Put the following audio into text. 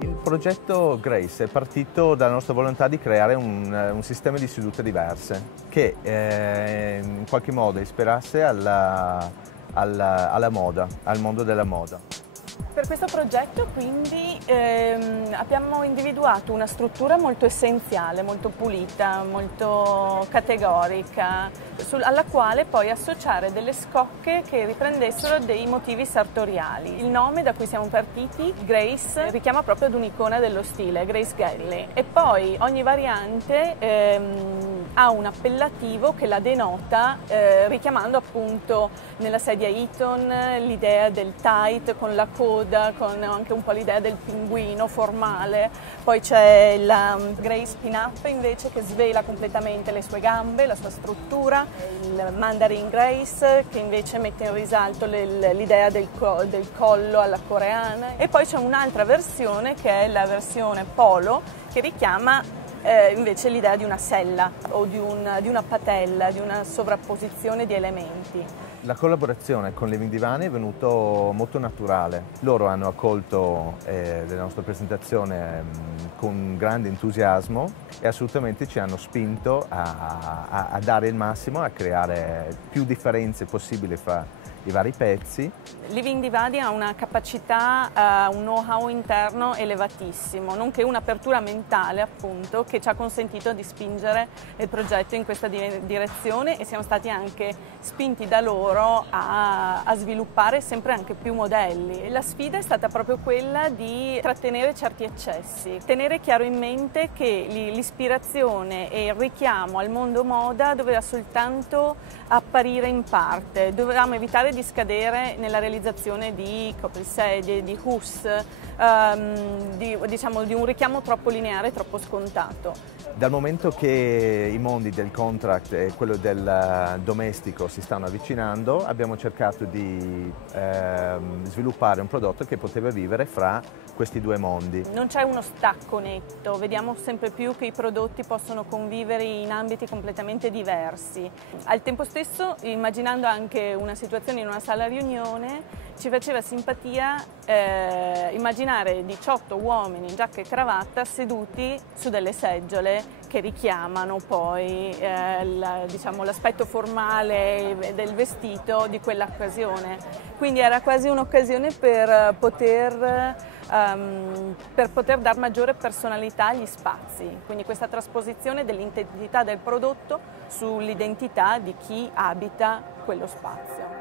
Il progetto Grace è partito dalla nostra volontà di creare un sistema di sedute diverse che in qualche modo ispirasse alla moda, al mondo della moda. Per questo progetto quindi abbiamo individuato una struttura molto essenziale, molto pulita, molto categorica, alla quale poi associare delle scocche che riprendessero dei motivi sartoriali. Il nome da cui siamo partiti, Grace, richiama proprio ad un'icona dello stile, Grace Kelly, e poi ogni variante ha un appellativo che la denota, richiamando appunto nella sedia Eton l'idea del tight con la coda, con anche un po' l'idea del pinguino formale. Poi c'è la Grace Pin-Up invece che svela completamente le sue gambe, la sua struttura, il Mandarin Grace che invece mette in risalto l'idea del collo alla coreana, e poi c'è un'altra versione che è la versione polo che richiama invece l'idea di una sella o di una patella, di una sovrapposizione di elementi. La collaborazione con Living Divani è venuta molto naturale. Loro hanno accolto la nostra presentazione con grande entusiasmo e assolutamente ci hanno spinto a dare il massimo, a creare più differenze possibili fra i vari pezzi. Living Divani ha una capacità, un know-how interno elevatissimo, nonché un'apertura mentale appunto che ci ha consentito di spingere il progetto in questa direzione, e siamo stati anche spinti da loro a sviluppare sempre anche più modelli. La sfida è stata proprio quella di trattenere certi eccessi, tenere chiaro in mente che l'ispirazione e il richiamo al mondo moda doveva soltanto apparire in parte, dovevamo evitare di scadere nella realizzazione di coprisedie, di housse, di un richiamo troppo lineare, troppo scontato. Dal momento che i mondi del contract e quello del domestico si stanno avvicinando, abbiamo cercato di sviluppare un prodotto che poteva vivere fra questi due mondi. Non c'è uno stacco netto, vediamo sempre più che i prodotti possono convivere in ambiti completamente diversi. Al tempo stesso, immaginando anche una situazione in una sala riunione, ci faceva simpatia immaginare 18 uomini in giacca e cravatta seduti su delle seggiole che richiamano poi l'aspetto formale del vestito di quell'occasione. Quindi era quasi un'occasione per poter dar maggiore personalità agli spazi, quindi questa trasposizione dell'identità del prodotto sull'identità di chi abita quello spazio.